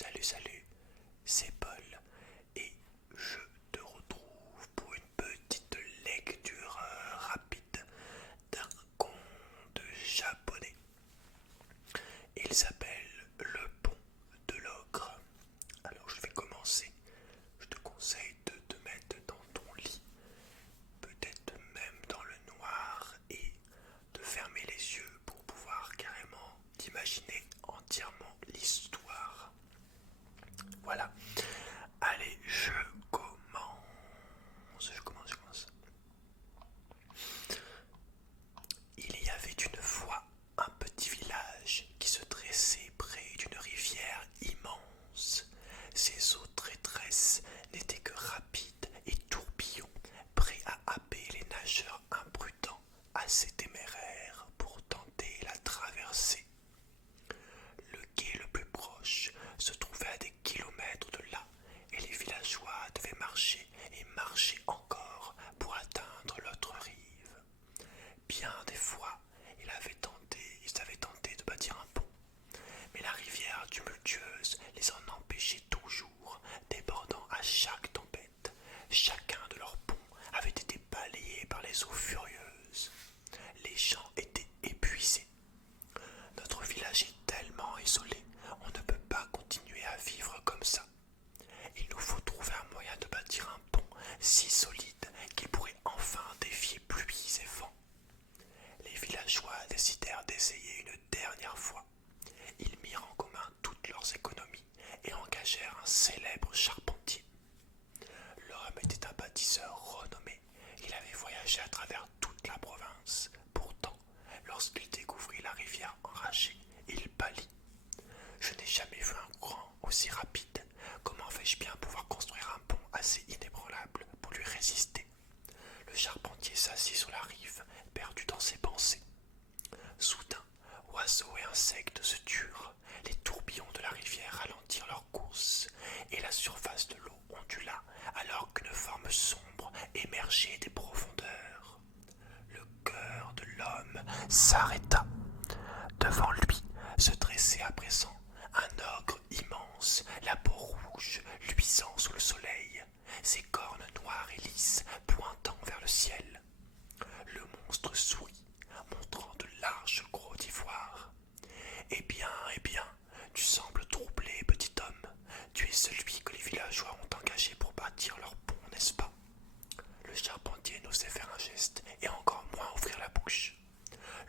salut, c'est Paul et je te retrouve pour une petite lecture rapide d'un conte japonais. Il s'appelle Le Pont de l'Ogre. Alors je vais commencer. Je te conseille de te mettre dans ton lit, peut-être même dans le noir, et de fermer les yeux pour pouvoir carrément t'imaginer entièrement l'histoire. Voilà. Allez, je commence. Je commence. Il y avait une fois un petit village qui se dressait près d'une rivière immense. Ses eaux traîtresses n'étaient que rapides et tourbillons, prêts à happer les nageurs imprudents, assez téméraires pour tenter la traversée. Le quai le plus proche se trouvait à des kilomètres de là, et les villageois devaient marcher et marcher encore pour atteindre l'autre rive. Bien des fois, ils avaient tenté de bâtir un pont, mais la rivière tumultueuse les en empêchait toujours, débordant à chaque tempête. Chacun de leurs ponts avait été balayé par les eaux furieuses. Les gens étaient épuisés. Notre village est tellement isolé, on ne peut pas continuer à vivre comme ça. Il nous faut trouver un moyen de bâtir un pont si solide qu'il pourrait enfin défier pluies et vents. Les villageois décidèrent d'essayer une dernière fois. Ils mirent en commun toutes leurs économies et engagèrent un célèbre charpentier. L'homme était un bâtisseur renommé. Il avait voyagé à travers toute la province. Pourtant, lorsqu'il découvrit la rivière enragée, il pâlit. Je n'ai jamais vu un courant aussi rapide. Comment vais-je bien pouvoir construire un pont assez inébranlable pour lui résister? Le charpentier s'assit sur la rive, perdu dans ses pensées. Soudain, oiseaux et insectes se turent. Les tourbillons de la rivière ralentirent leur course, et la surface de l'eau ondula alors qu'une forme sombre émergeait des profondeurs. Le cœur de l'homme s'arrêta. Devant lui se dressait à présent un ogre immense, la peau rouge, luisant sous le soleil, ses cornes noires et lisses pointant vers le ciel. Le monstre sourit, montrant de larges crocs d'ivoire. Eh bien, tu sembles troublé, petit homme. Tu es celui que les villageois ont engagé pour bâtir leur pont, n'est-ce pas? Le charpentier n'osait faire un geste et encore moins ouvrir la bouche.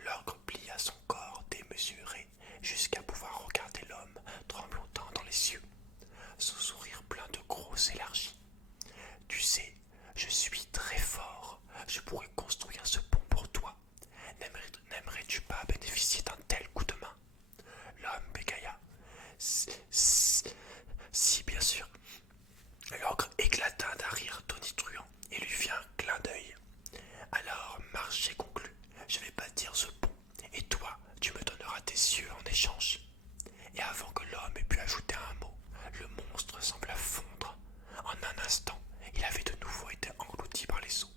L'ogre plia son corps démesuré jusqu'à pouvoir regarder l'homme tremblotant dans les yeux. Son sourire plein de crocs s'élargit. Tu sais, je suis très fort. Je pourrais construire ce pont pour toi. N'aimerais-tu pas bénéficier d'un tel coup de main? L'homme bégaya. Si, bien sûr. L'ogre éclata d'un rire tonitruant et lui fit un clin d'œil. Alors, marché conclu, je vais bâtir ce pont, et toi, tu me donneras tes yeux en échange. Et avant que l'homme ait pu ajouter un mot, le monstre sembla fondre. En un instant, il avait de nouveau été englouti par les eaux.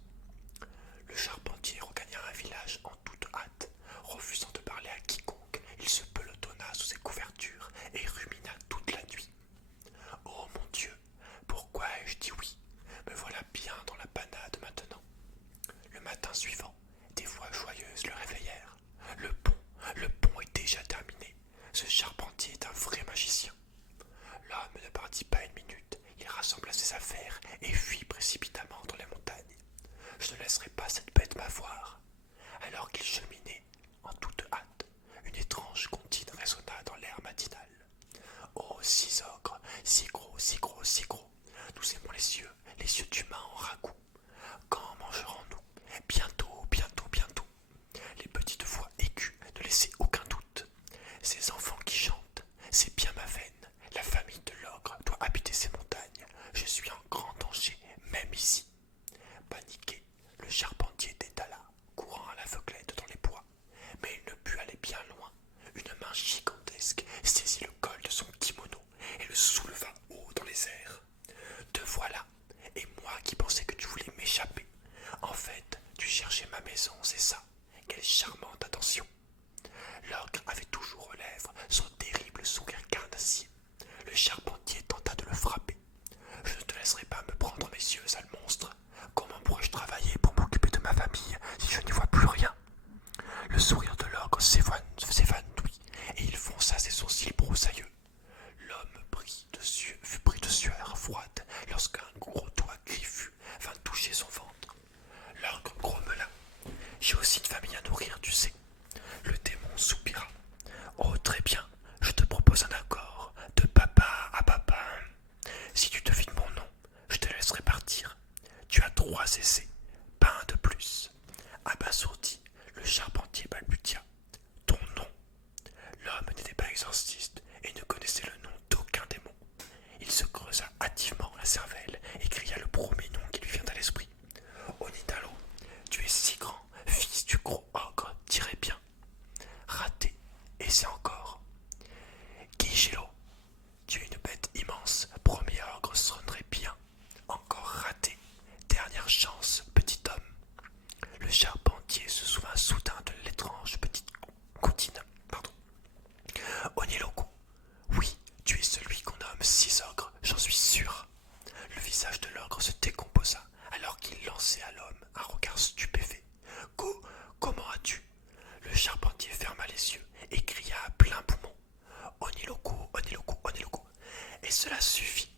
Le charpentier regagna un village en toute hâte. Refusant de parler à quiconque, il se pelotonna sous ses couvertures et rumina toute la nuit. Oh mon Dieu, pourquoi ai-je dit oui? Me voilà bien dans la panade maintenant. Le matin suivant, des voix joyeuses le réveillèrent. Le pont est déjà terminé. Ce charpentier est un vrai magicien. L'homme ne partit pas une minute. Il rassembla ses affaires et fuit précipitamment dans les montagnes. Je ne laisserai pas cette bête m'avoir. Alors qu'il cheminait, en toute hâte, une étrange comptine résonna dans l'air matinal. Oh, six ogres, si gros, si gros, si gros. Nous aimons les yeux d'humains en ragoût. Quand mangerons-nous? Bientôt, bientôt, bientôt. Les petites voix aiguës ne laissaient aucun doute. Ces enfants qui chantent, c'est bien ma veine. La famille de l'ogre doit habiter ces montagnes. Je suis en grand danger, même ici. Paniqué, le charpentier détala, courant à l'aveuglette dans les bois. Mais il ne put aller bien loin. Une main gigantesque saisit le col de son kimono et le souleva haut dans les airs. Te voilà, et moi qui pensais que tu voulais m'échapper. En fait, tu cherchais ma maison, c'est ça. Quelle charmante attention. L'ogre avait toujours aux lèvres son terrible sourire carnassier. Le charpentier exorciste et ne connaissait le nom d'aucun démon. Il se creusa hâtivement la cervelle et cria le premier nom qui lui vient à l'esprit. Onitalo, tu es si grand, fils du gros ogre, dirais bien. Raté, et c'est encore. Guigelo, tu es une bête immense, premier ogre sonnerait bien. Encore raté, dernière chance, petit homme. Le charpentier se souvint soudain de l'étrange petite comptine. Oniloku, oui, tu es celui qu'on nomme 6 ogres, j'en suis sûr. Le visage de l'ogre se décomposa alors qu'il lançait à l'homme un regard stupéfait. Comment as-tu? Le charpentier ferma les yeux et cria à plein poumon. Oniloku, Oniloku, Oniloku. Et cela suffit.